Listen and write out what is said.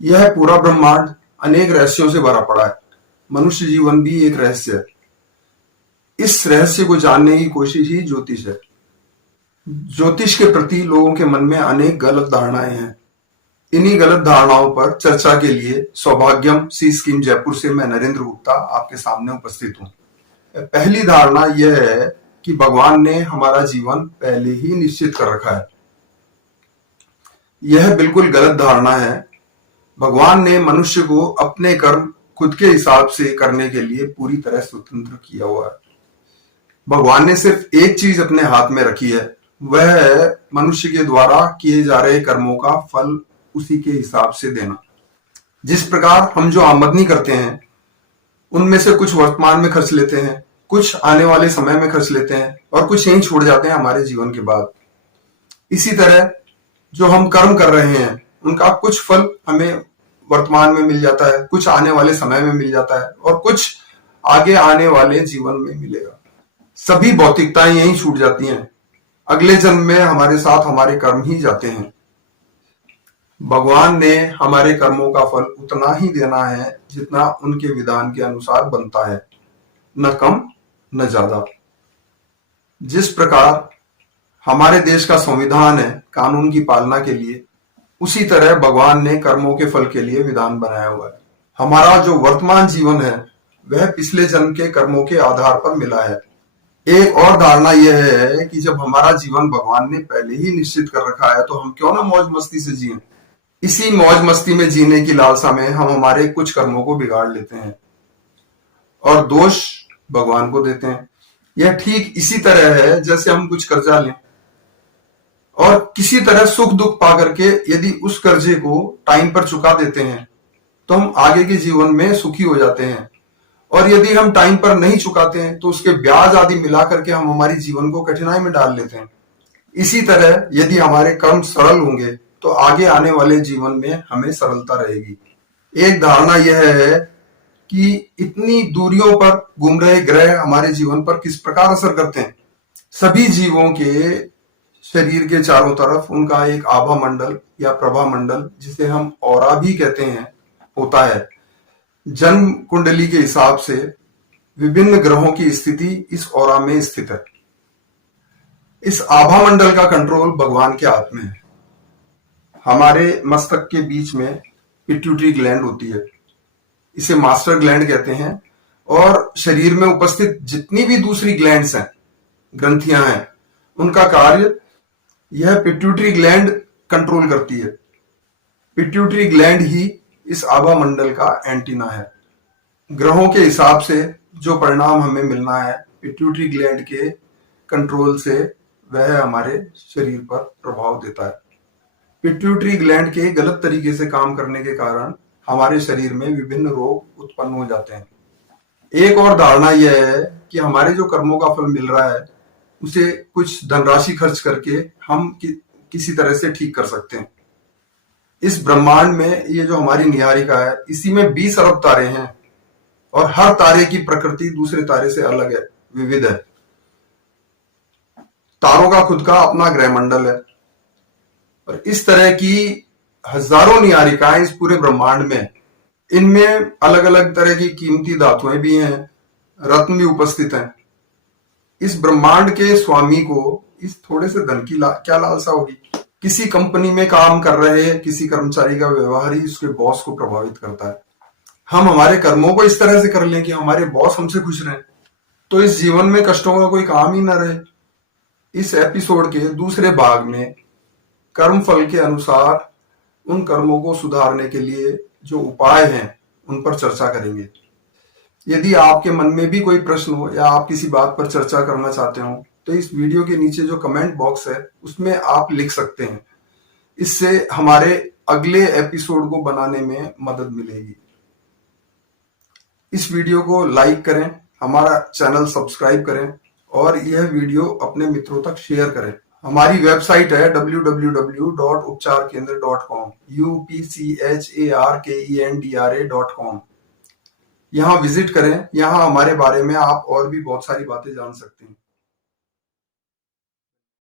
यह पूरा ब्रह्मांड अनेक रहस्यों से भरा पड़ा है। मनुष्य जीवन भी एक रहस्य है। इस रहस्य को जानने की कोशिश ही ज्योतिष है। ज्योतिष के प्रति लोगों के मन में अनेक गलत धारणाएं हैं। इन्हीं गलत धारणाओं पर चर्चा के लिए सौभाग्यम सी स्कीम जयपुर से मैं नरेंद्र गुप्ता आपके सामने उपस्थित हूँ। पहली धारणा यह है कि भगवान ने हमारा जीवन पहले ही निश्चित कर रखा है। यह बिल्कुल गलत धारणा है। भगवान ने मनुष्य को अपने कर्म खुद के हिसाब से करने के लिए पूरी तरह स्वतंत्र किया हुआ है। भगवान ने सिर्फ एक चीज अपने हाथ में रखी है, वह है मनुष्य के द्वारा किए जा रहे कर्मों का फल उसी के हिसाब से देना। जिस प्रकार हम जो आमदनी करते हैं उनमें से कुछ वर्तमान में खर्च लेते हैं, कुछ आने वाले समय में खर्च लेते हैं और कुछ यहीं छोड़ जाते हैं हमारे जीवन के बाद। इसी तरह जो हम कर्म कर रहे हैं उनका कुछ फल हमें वर्तमान में मिल जाता है, कुछ आने वाले समय में मिल जाता है और कुछ आगे आने वाले जीवन में मिलेगा। सभी भौतिकताएं यहीं छूट जाती हैं। अगले जन्म में हमारे साथ हमारे कर्म ही जाते हैं। भगवान ने हमारे कर्मों का फल उतना ही देना है जितना उनके विधान के अनुसार बनता है, न कम न ज्यादा। जिस प्रकार हमारे देश का संविधान है कानून की पालना के लिए, उसी तरह भगवान ने कर्मों के फल के लिए विधान बनाया हुआ है। हमारा जो वर्तमान जीवन है वह पिछले जन्म के कर्मों के आधार पर मिला है। एक और धारणा यह है कि जब हमारा जीवन भगवान ने पहले ही निश्चित कर रखा है तो हम क्यों ना मौज मस्ती से जिएं। इसी मौज मस्ती में जीने की लालसा में हम हमारे कुछ कर्मों को बिगाड़ लेते हैं और दोष भगवान को देते हैं। यह ठीक इसी तरह है जैसे हम कुछ कर्जा लें और किसी तरह सुख दुख पा करके यदि उस कर्जे को टाइम पर चुका देते हैं तो हम आगे के जीवन में सुखी हो जाते हैं, और यदि हम टाइम पर नहीं चुकाते हैं तो उसके ब्याज आदि मिला करके हम हमारी जीवन को कठिनाई में डाल लेते हैं। इसी तरह यदि हमारे कर्म सरल होंगे तो आगे आने वाले जीवन में हमें सरलता रहेगी। एक धारणा यह है कि इतनी दूरियों पर घूम रहे ग्रह हमारे जीवन पर किस प्रकार असर करते हैं। सभी जीवों के शरीर के चारों तरफ उनका एक आभा मंडल या प्रभा मंडल, जिसे हम ऑरा भी कहते हैं, होता है। जन्म कुंडली के हिसाब से विभिन्न ग्रहों की स्थिति इस ऑरा में स्थित है। इस आभा मंडल का कंट्रोल भगवान के हाथ में है। हमारे मस्तक के बीच में पिट्यूटरी ग्लैंड होती है, इसे मास्टर ग्लैंड कहते हैं, और शरीर में उपस्थित जितनी भी दूसरी ग्लैंड्स हैं, ग्रंथियां हैं, उनका कार्य यह पिट्यूटरी ग्लैंड कंट्रोल करती है। पिट्यूटरी ग्लैंड ही इस आभा मंडल का एंटीना है। ग्रहों के हिसाब से जो परिणाम हमें मिलना है पिट्यूटरी ग्लैंड के कंट्रोल से, वह हमारे शरीर पर प्रभाव देता है। पिट्यूटरी ग्लैंड के गलत तरीके से काम करने के कारण हमारे शरीर में विभिन्न रोग उत्पन्न हो जाते हैं। एक और धारणा यह है कि हमारे जो कर्मों का फल मिल रहा है उसे कुछ धनराशि खर्च करके हम किसी तरह से ठीक कर सकते हैं। इस ब्रह्मांड में ये जो हमारी निहारिका है, इसी में 20 अरब तारे हैं और हर तारे की प्रकृति दूसरे तारे से अलग है, विविध है। तारों का खुद का अपना ग्रह मंडल है और इस तरह की हजारों निहारिकाएं इस पूरे ब्रह्मांड में, इनमें अलग अलग तरह की कीमती धातुएं भी हैं, रत्न भी उपस्थित हैं। इस ब्रह्मांड के स्वामी को इस थोड़े से धन की क्या लालसा होगी। किसी कंपनी में काम कर रहे किसी कर्मचारी का व्यवहार ही उसके बॉस को प्रभावित करता है। हम हमारे कर्मों को इस तरह से कर लें कि हमारे बॉस हमसे खुश रहें, तो इस जीवन में कष्टों का कोई काम ही ना रहे। इस एपिसोड के दूसरे भाग में कर्म फल के अनुसार उन कर्मों को सुधारने के लिए जो उपाय हैं उन पर चर्चा करेंगे। यदि आपके मन में भी कोई प्रश्न हो या आप किसी बात पर चर्चा करना चाहते हो तो इस वीडियो के नीचे जो कमेंट बॉक्स है उसमें आप लिख सकते हैं। इससे हमारे अगले एपिसोड को बनाने में मदद मिलेगी। इस वीडियो को लाइक करें, हमारा चैनल सब्सक्राइब करें और यह वीडियो अपने मित्रों तक शेयर करें। हमारी वेबसाइट है www.upcharkendra.com upcharkendra.com। यहाँ विजिट करें। यहाँ हमारे बारे में आप और भी बहुत सारी बातें जान सकते हैं।